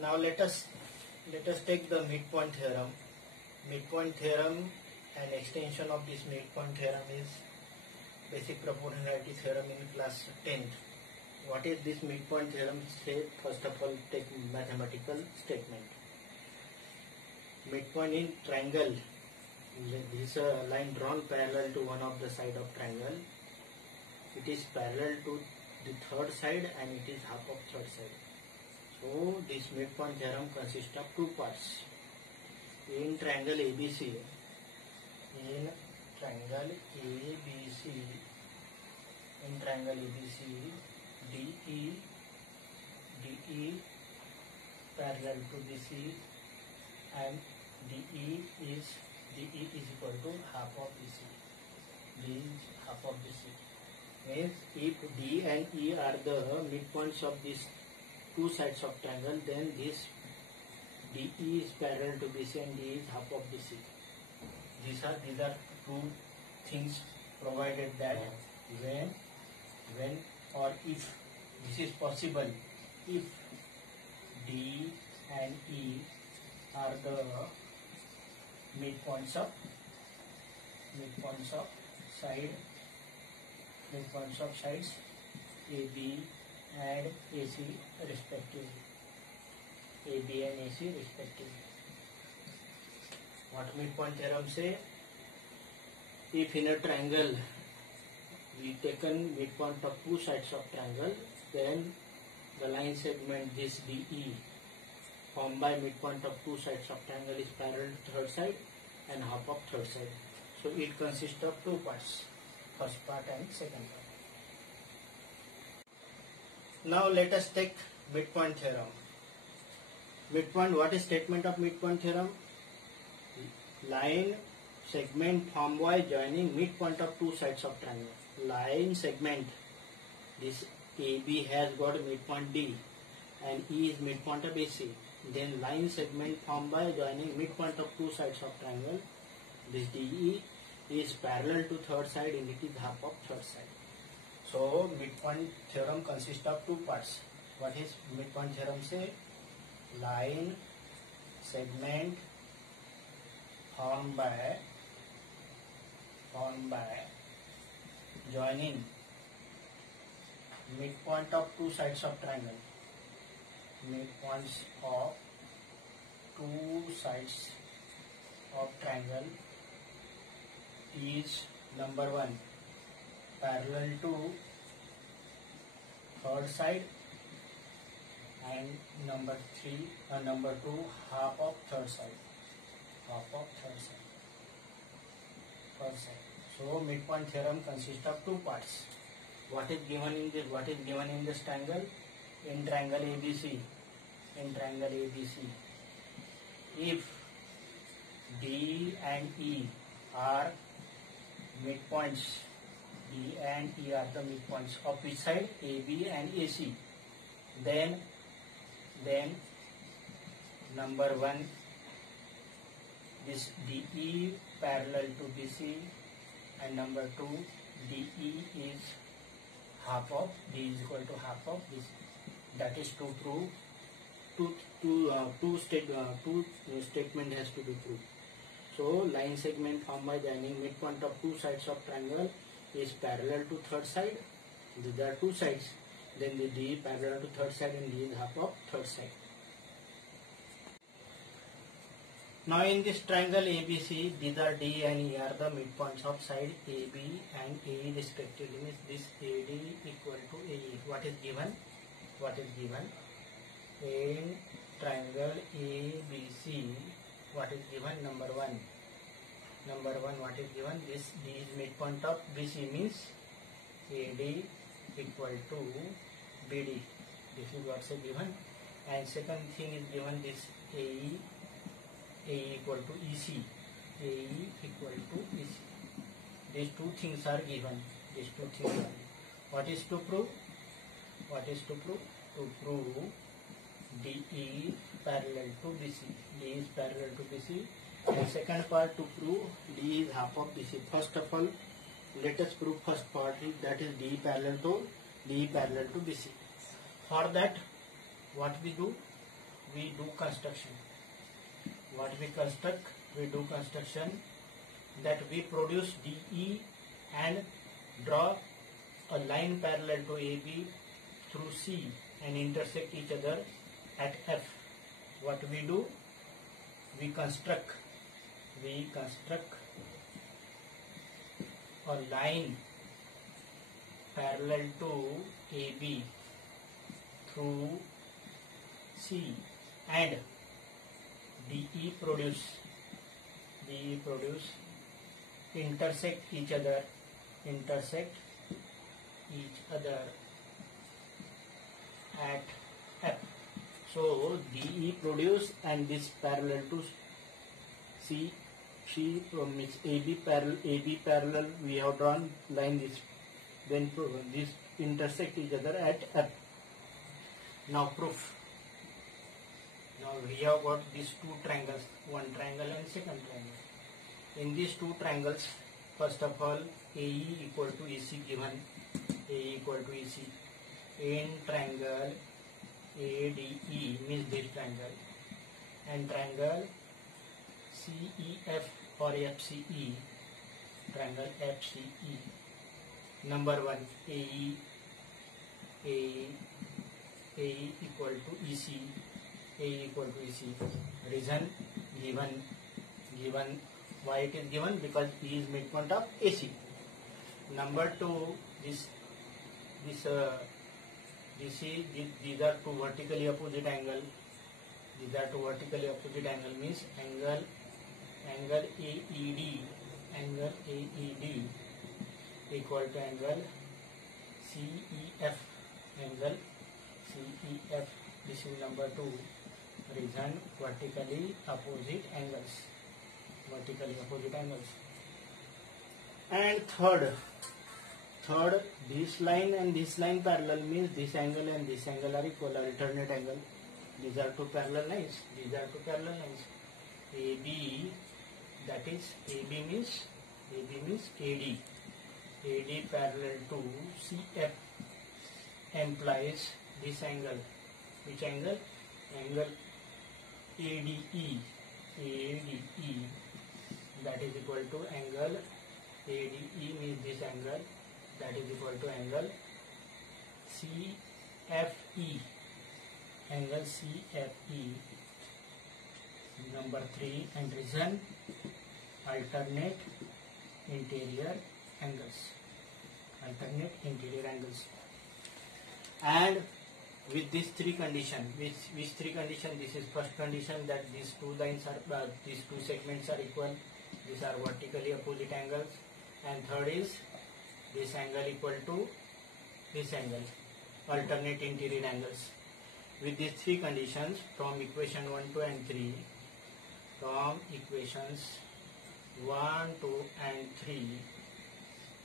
Now let us take the midpoint theorem. Midpoint theorem, an extension of this midpoint theorem is basic proportionality theorem in class 10th. What is this midpoint theorem? Say first of all take mathematical statement. Midpoint in triangle. This is a line drawn parallel to one of the side of triangle. It is parallel to the third side and it is half of third side. So this midpoint theorem consists of two parts. In triangle ABC, DE parallel to BC and DE is equal to half of BC. D is half of BC. Means if D and E are the midpoints of these two sides of triangle, then this DE is parallel to BC and D is half of BC. These are two things provided that when or if this is possible, if D and E are the midpoints of sides AB and AC respectively. What midpoint theorem say? If in a triangle we taken midpoint of two sides of triangle, then the line segment this DE formed by midpoint of two sides of triangle is parallel to third side and half of third side. So it consists of two parts, first part and second part. Now let us take midpoint theorem. Midpoint, what is statement of midpoint theorem? Line segment formed by joining midpoint of two sides of triangle. Line segment, this AB has got midpoint D and E is midpoint of AC. Then line segment formed by joining midpoint of two sides of triangle. This DE is parallel to third side and it is half of third side. So midpoint theorem consists of two parts. What is midpoint theorem say? Line segment formed by joining midpoint of two sides of triangle. Midpoints of two sides of triangle is number 1 parallel to third side and number 2 half of third side. So midpoint theorem consists of two parts. What is given in this triangle? In triangle ABC, if D and E are midpoints, D and E are the midpoints of which side? AB and AC. Then number 1, this DE parallel to BC, and number 2, DE is half of D is equal to half of BC. That is to prove two statement has to be proved. So line segment formed by joining midpoint of two sides of triangle is parallel to third side. These are two sides. Then the D parallel to third side and D is half of third side. Now in this triangle ABC, these are D and E are the midpoints of side AB and AE respectively. Means this AD equal to AE. What is given? In triangle ABC, what is given? Number 1, what is given? This D is midpoint of BC, means AD equal to BD. This is what is given. And second thing is given, this AE equal to EC. These two things are given. What is to prove? To prove DE parallel to BC. D is parallel to BC. And second part, to prove D is half of BC. First of all, let us prove first part, that is D parallel to BC. For that, what we do? we do construction. What we construct? We do construction that we produce DE and draw a line parallel to AB through C and intersect each other at F. What we do? We construct a line parallel to AB through C and DE produce intersect each other at F. So DE produce and this parallel to C means AB parallel we have drawn line this, then this intersect each other at F. Now proof. Now we have got these two triangles, one triangle and second triangle. In these two triangles, first of all, AE equal to EC given, AE equal to EC. In triangle ADE means this triangle, and triangle CEF or FCE, triangle FCE. Number one, AE equal to EC, AE equal to EC. Reason given. Why it is given? Because E is midpoint of AC. Number two, these are two vertically opposite angle. These are two vertically opposite angle means angle AED equal to angle CEF. This is number two. Reason vertically opposite angles. And third, this line and this line parallel means this angle and this angle are equal, alternate angle. These are two parallel lines. AB, that is AB means AD parallel to CF implies this angle. Which angle? Angle ADE. That is equal to angle ADE means this angle, that is equal to angle CFE. Number three, and reason alternate interior angles. And with these three conditions, which three conditions? This is first condition, that these two lines are these two segments are equal. These are vertically opposite angles. And third is this angle equal to this angle, alternate interior angles. With these three conditions, from equation 1, 2 and 3, from equations 1, 2 and 3,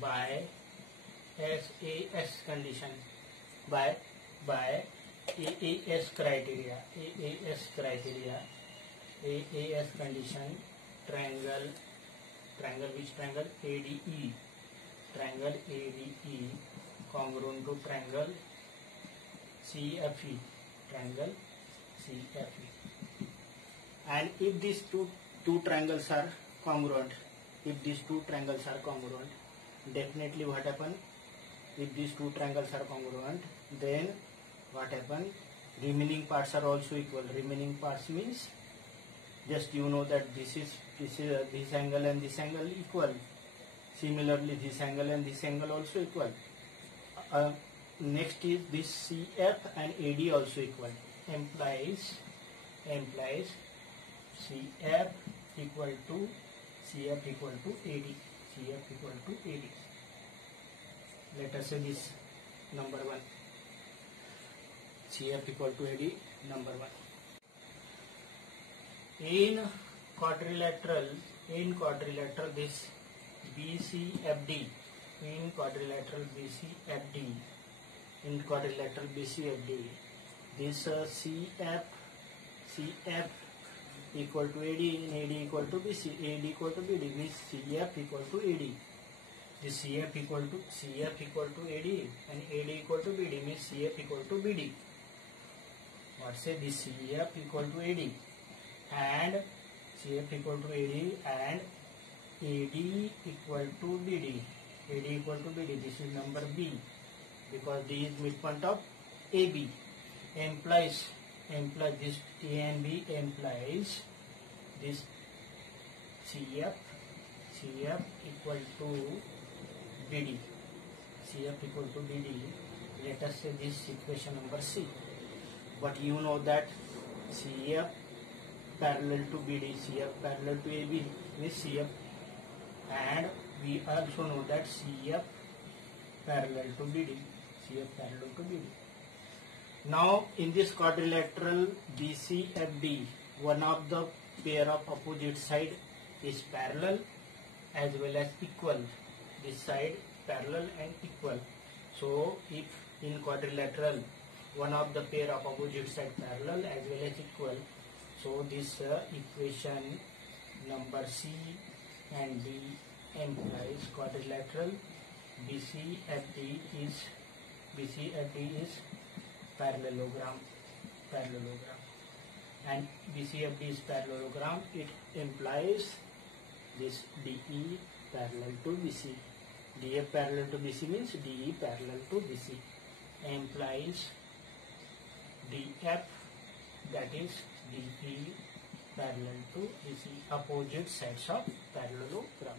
by SAS condition, by AAS criteria, AAS condition, triangle which triangle? ADE, triangle ADE congruent to triangle CFE, triangle CFE. And if these two triangles are congruent, definitely what happen? If these two triangles are congruent, then what happen? Remaining parts are also equal. Remaining parts means just you know that this angle and this angle equal. Similarly, this angle and this angle also equal. Next is this CF and AD also equal. Implies CF equal to AD. Let us say this number one. CF equal to AD, number one. In quadrilateral this BCFD, in quadrilateral BCFD, this CF equal to AD and AD equal to BC, AD equal to BD means CF equal to AD. This CF equal to AD and AD equal to BD means CF equal to BD. what say this CF equal to AD and CF equal to AD and AD equal to BD. AD equal to BD. This is number B because D is midpoint of AB. Implies this A and B implies this CF equal to BD. CF equal to BD. Let us say this equation number C. But you know that CF parallel to BD, CF parallel to AB is CF, and we also know that CF parallel to BD, CF parallel to BD. Now in this quadrilateral BCFD, one of the pair of opposite side is parallel as well as equal. This side parallel and equal. So if in quadrilateral one of the pair of opposite side parallel as well as equal, so this equation number C and D implies quadrilateral BCFD is parallelogram, and BCFD is parallelogram. It implies this DE parallel to BC. DF parallel to BC means DE parallel to BC, implies DF, that is DE parallel to BC, opposite sides of parallelogram.